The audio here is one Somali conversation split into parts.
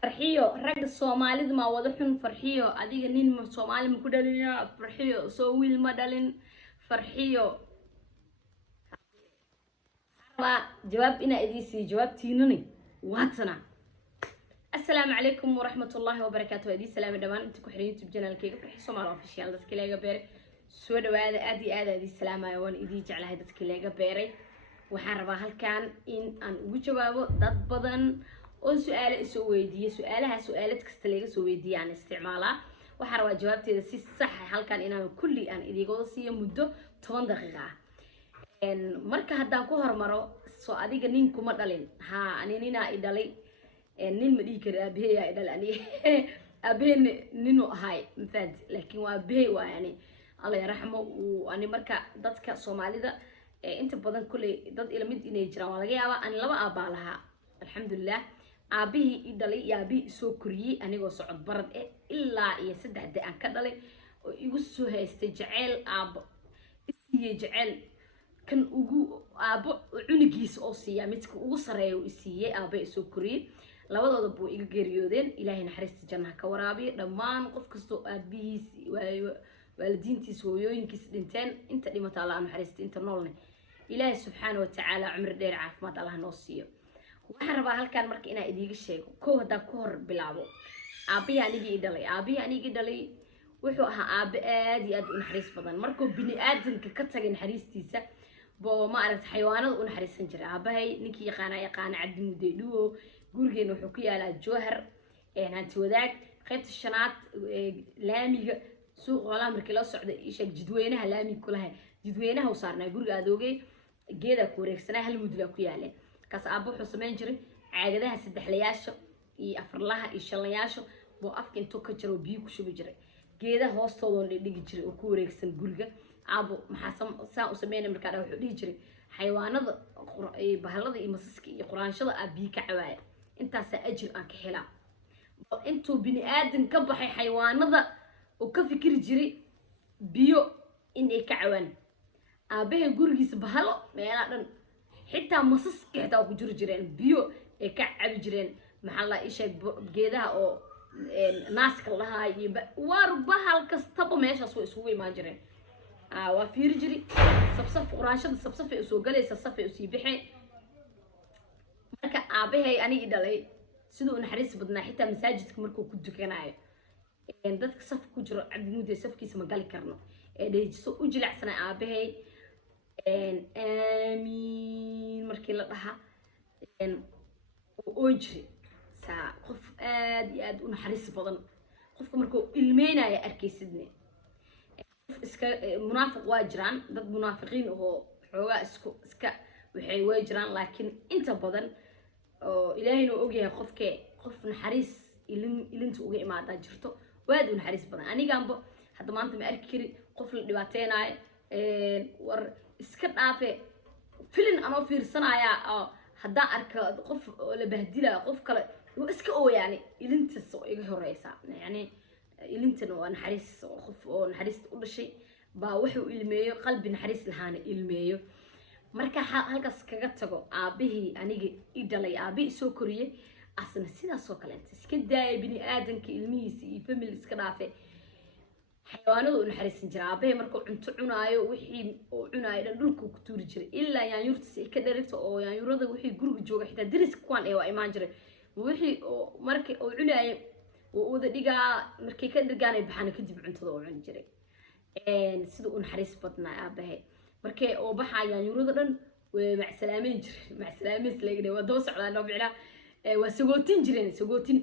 farxiyo ragga Soomaalida ma wada xun farxiyo adiga nin Soomaali ma ku dhalin farxiyo soo wiil ma dhalin farxiyo ba jawaab ina idisi jawaabtiinani waatana السلام عليكم ورحمة الله وبركاته هذه سلام دمان انت كحرين يوتيوب channel كيف فرحي سومال اوفيشال dadka leega beeray soo dhawaada aad iyo aad idin salaamayo waan idin jeclahay dadka leega beeray waxaan rabaa halkaan in aan ugu jawaabo dad badan oo su'aalo isoo weydiiyay su'aalad kasta laga soo weydiiyay aan isticmaalaa waxaan rabaa jawaabteeda si sax ah halkaan inaan kulli aan idiga siiyo muddo 10 daqiiqo ah marka haddaan ku hormaro soo adiga nin kuma dhalin ha anina i dhalay nin ma dhigi kara aabahey ay dhal ani aabahey ninu ahay mafad laakiin waa aabahey waa yani Allah yarxamo ani marka dadka Soomaalida inta badan kulay dad ila mid inay jiraan waa laga yaabaa ani laba aabaa lahaa alxamdulillah aabihii i dhalay yaabi soo koriyay anigoo socod barad ilaa iyo 3 aan ka dhalay oo igu soo haystay jaceyl aabo isiye jaceyl kan ugu aabo cunigiis oo siiya midka ugu sareeyo isiye aabay soo koriyay labadooda buu iga geeriyoodeen ilaahay naxariista jannaha ka waraabiyo dhammaan qof kasto aabihiis waalidiintiis hooyooyinkiis dhinteen inta dhimata Allah naxariista inta noolne ilaahay subxaanahu wa ta'ala umr dheer caafimaad Allah noo siiyo waxaan rabaa halkaan marka inaan idiga sheego koow haddaan ku hor bilaabo aabihi anigii dhalay wuxuu ahaa aabe aad iyo aad u naxariis badan markuu bini aadamka ka tagay naxariistiisa boo ma aragtay xayawaanada u naxariisan jiray aabahay ninkii yaqaana cabdi mudeedhuwo gurigeena wuxuu ku yaalaa Jowhar hanti wadaag qaybta shanaad laamiga suuq qolaa markii la socday isha jidweynaha laamiga kulahay jidweynaha u saarnaa guriga adoogay geeda ku wareegsanaa hal mudla ku yaalay kaas aabo wuxuu sameyn jiray caagadaha saddexlayaasha iyo afarlaha iyo shanlayaasha boo afka intuu ka jiro biyo ku shubi jiray geeda hoostooda dhigi jiray oo ku wareegsan guriga aabo maxaa saa u sameeyay markaa wuxuu dhigi jiray xayawaanada bahalada iyo masaska iyo quraanshada aabi ka cawaaya intaas ajir aan ka helaa intuu bini aadan ka baxay xayawaanada oo ka fikiri jiray biyo in ay ka cawaan aabaha gurigiisa bahalo meela dhan xitaa masaska xitaa ku jiri jireen biyo ay ka cabi jireen maxaa la isha geedaha oo naaska lahaa iyo war bahal kastaba meeshaas way isugu imaan jireen waa fiiri jiri sabsaf quraanshada sabsaf ay soo galaysa sabsaf ay sii bixeen marka aabahay anigi dhalay sidoo naxariis badnaa xitaa masaajidka markuu ku dukanayo dadka saf ku jiro cabdimuud safkiisa ma gali karno dheejiso u jilacsana aabahay amiin markii la dhaha oo jiri saa qof aad iyo aad u naxariis badan qofka markuu ilmeenayo arkaysidne iska munaafiq waa jiraan dad munaafiqiin oo xoogaa iska waxay way jiraan laakiin inta badan oo ilaahayna og yahay qof naxariis ilinta uga imaada jirto waad u naxariis badan anigaanba hadda maanta ma arki kari qof la dhibaateenayo war iska dhaafe filin anoo fiirsanaya hadda arka qof la bahdila qof kale oo iska ooyaani ilintaas oo iga horeysa yani ilintana waa naxariis qof oo naxariis u dhashay baa wuxuu ilmeeyo qalbi naxariis lahaana ilmeeyo marka halkaas kaga tago aabihii aniga i dhalay aabi soo koriyay asna sidaas oo kale iska daayay bini aadanka ilmihiisa iyo family iska dhaafay xayawaanadu u naxariisan jiray aabahay markuu cunto cunaayo wixii uu cunaayo dhan dhulka ku tuuri jiray ilaa yaanyurta ka dheregto oo yaanyurada wixii guriga jooga xitaa diriska kuwan ee waa imaan jiray wixii markii uu cunaayo wada dhigaa markii ka dhigaanay baxana kadib cuntada uu cun jiray sida uu naxariis badnaa aabahay markii oo baxayaan yurada dhan way macsalaameyn jiray macsalaameys leeyahay waa doo socdaan oo bicna waa sagootin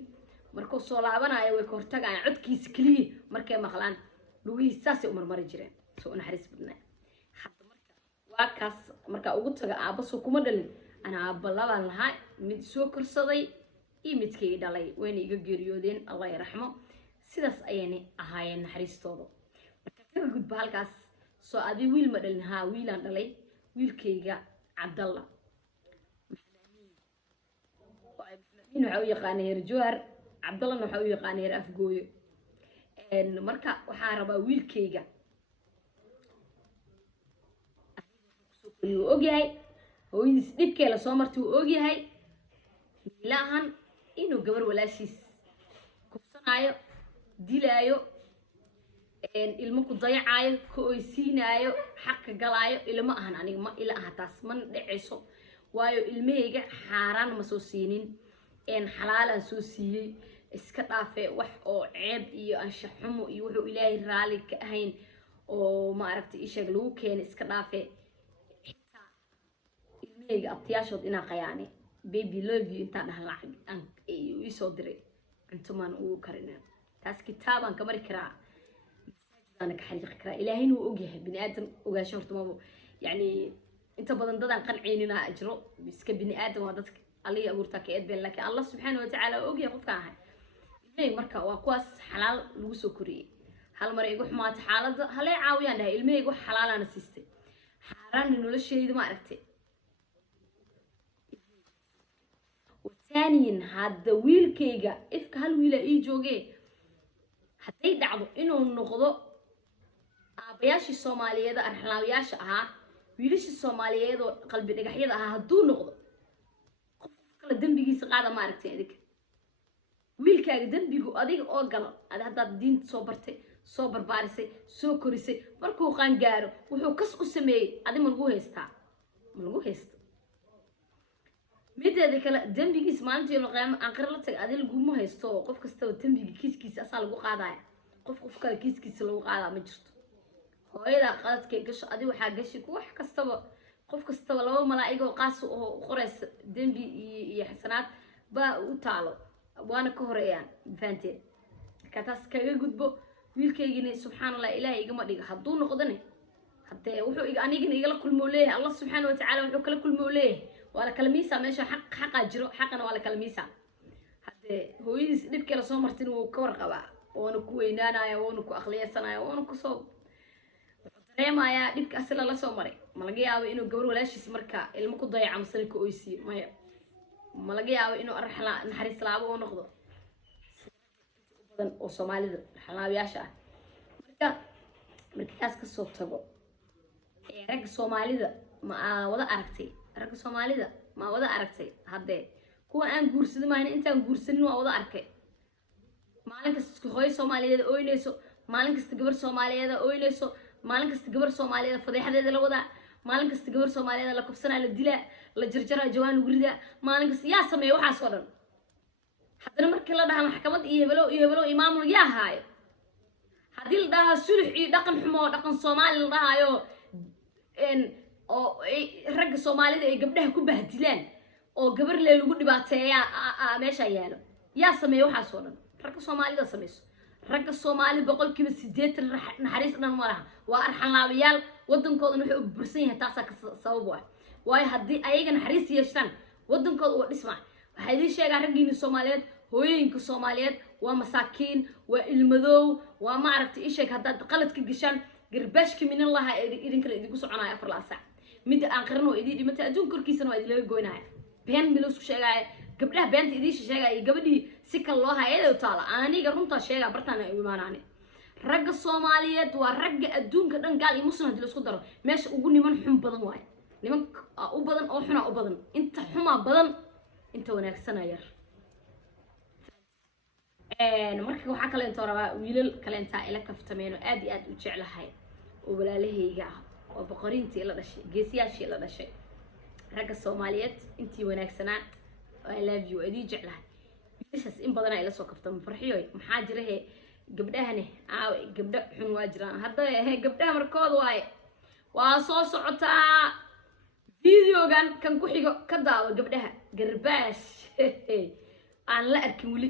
markuu soo laabanayo way ka hortagaan codkiisa kaliya markay maqlaan lugihiisa saasay u marmari jireen soo naxariis badnaa hadda marka waa kaas marka ugu taga aaba soo kuma dhalin ana aaba labaan lahaa mid soo korsaday iyo midkii dhalay wayna iga geeriyoodeen Allah yarxamo sidaas ayay ahaayeen naxariistooda marka kaga gudba halkaas soo adi wiil ma dhalin ha wiilaan dhalay wiilkayga Cabdalla waxa uu yaqaanay reer Jowhar Cabdalla waxa uu yaqaanay reer Afgooyo marka waxaan rabaa wiilkayga uu ogyahay hooyadiis dhibkeela soo martay uu ogyahay ilaahan inuu gabar walaashiis kufsanaayo dilaayo ilmo ku dayacaayo ku oysiinaayo xaq galaayo ilmo ahan aniga ma ila aha taas man dhacayso waayo ilmahayga xaaraan ma soo siinin xalaalaan soo siiyey iska dhaafay wax oo ceeb iyo anshax xumo iyo wuxuu ilaahay raali ka ahayn oo ma aragtay ishaag lagu keenay iska dhaafay xitaa ilmahayga abtiyaashood inaa qayaane baby love you intaan dhahan lacag aan ii soo diray intumaan ugu karinaa taas kitaabaan ka mari karaa masaajidaan ka xariiqi karaa ilaahayna wuu ogyahay bini aadam ogaansho horta mabo yani inta badan dadaan qanciynina jiro iska bini aadam waa dadka allihii abuurtaa ka eedbeen laakiin allah subxaana watacaala waa ogyahay qofkaan ahay ilmahayga marka waa kuwaas xalaal lagu soo koriyey hal mar igu xumaatay xaaladda halee caawiyaan dhahay ilmahayga wax xalaalaana siistay xaaraanna noloshayda ma aragtay ثانيا هذا ويل كيجا إفك هالويل إيجوجي هتي دعو إنه النقطة أبياش الصومالية ده أرحلاوياش ويلش الصومالية ده قلب نجحية ده هدو نقطة قفك الدم بيجي سقادة ما عرفت هذيك ويل كيجا دم بيجو أديك أوجل هذا الدين صبرتي صبر بارسي سوكرسي مركو قنجارو وحو كسر السماء هذا ملقوه يستا ملقوه يستا ميدا ذيك لا دمبي كيس ما أنت يوم القيامة أنقر لا تك أدي الجمهور هيستو قف كستو دمبي كيس أصل جو قاعدة قف كلا كيس لو قاعدة مجرد هو إذا قالت كيش أدي وحاجة شيء كوح كستو قف كستو لو ملاقيه قاس وخرس دمبي يحسنات با وتعالو وأنا كهريان فانتي كتاس كيجي جدبو ويل كيجيني سبحان الله إلهي إجمع ديك حضون قدني حتى وحو أنا يجي يلا كل موليه الله سبحانه وتعالى وحو كل موليه ولا كلميسة ماشى حق أجرو حقنا ولا كلميسة حتى هو يدب كلا صومرتين وكور قبا ونكو إنانا يا ونكو أخلية سنة يا ونكو صوب ما يا دب كأسل الله صومري ملقي أو إنه قبر ولا شيء سمركا المكو ضيع مصرك ويسي ما ملقي أو إنه أرحلا نحرس لعبه ونخضه بدن وصومالي ذا حلا بياشا مركاس كسوق تبو رج صومالي ذا ما وضع أركتي ragga Soomaalida ma wada aragtay hadee kuwa aan guursaday ma intaan guursanin waa wada arkay maalin kasta hooyo Soomaaliyeed ooynayso maalin kasta gabar Soomaaliyeed ooynayso maalin kasta gabar Soomaaliyeed fadeexadeeda la wada maalin kasta gabar Soomaaliyeed la kufsanaa la dilaa la jarjaraa jawaan gurida maalin kasta yaa sameeyo waxa soo dhan hadana markii la dhaha maxkamad iyo hebelo imaamul yaa haayo hadii la dhaha sulx iyo dhaqan xumo dhaqan Soomaali la dhahayo oo ragga Soomaalida ay gabdhaha ku bahdilaan oo gabar lee lagu dhibaateeyaa meesha yaalo yaa sameeyo waxa soo dhan ragga Soomaalida sameeyo ragga Soomaali boqolkiiba 80 naxariis dhan ma laha waa arxanlaabayaal wadankooda wuxuu u bursan yahay taas ka sabab waay hadii ayaga naxariis yeeshaan wadankooda oo dhismaa waxa idin sheegaa raggiina Soomaaliyeed hooyooyinka Soomaaliyeed waa masaakiin waa ilmadow waa ma aragtay isheeg hadda qalad ka gashaan garbaashka min Allah idin kale idinku soconaya afar la saac mid aan qarno idin dhimata adduun korkiisana waa idin laga goynaya been bilow ku sheegay gabdhaha beenta idin sheegay gabadhii si kale loo hayay taala aniga runta sheega bartaan ay imaanaane ragga Soomaaliyeed waa ragga adduunka dhan gaal iyo muslim hadii la isku daro meesha ugu niman xun badan waay niman u badan oo xuna u badan inta xuma badan inta wanaagsan yar marka waxa kale inta rabaa wiilal kale inta ila kaftameeno aad iyo aad u jeclahay oo walaalahayga oo boqorintii la dhashay geesiyaashii la dhashay ragga Soomaaliyeed intii wanaagsanaa I love you adii jeclahay wiilashaas in badan ay la soo kaftamo farxiyo maxaa jirahay gabdhahane gabdha xun waa jiraan hadda gabdhaha markood waa soo socotaa videogan kan ku xigo ka daawo gabdhaha garbaash aan la arkin wali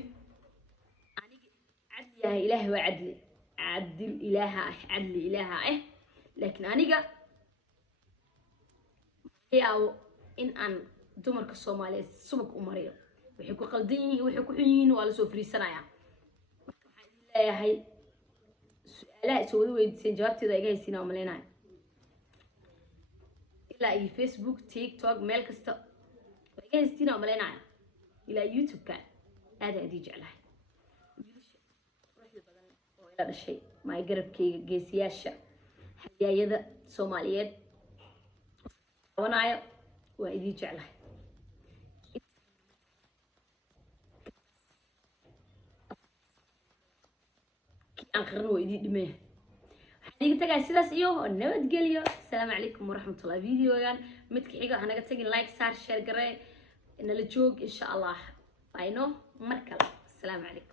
aniga cadli ilaahi waa cadli عدل إلها عدل إلها لكن أنيقا ياو إن أن دمر كالصومالي سبق أمريو وحكو قلديني وحكو حيين وعلى سوفري سنايا لا هاي سؤالات سوودي ويدسين جوابتي دا إيجاي سينا وملينا إلا أي فيسبوك تيك توك ميل كستا إيجاي سينا وملينا إلا يوتيوب كان هذا يديج عليه هذا الشيء ما يقرب كي جيسياشة حياة Soomaaliyeed ونايا وإيدي جعله aan qarno waa idin dhimee waxaan iga tagay sidaas iyo nabadgelyo assalaamu calaykum waraxmatullahi videogan midka xiga hanaga tagin like saar share garee nala joog insha allah ayno mar kale assalaamu calaykum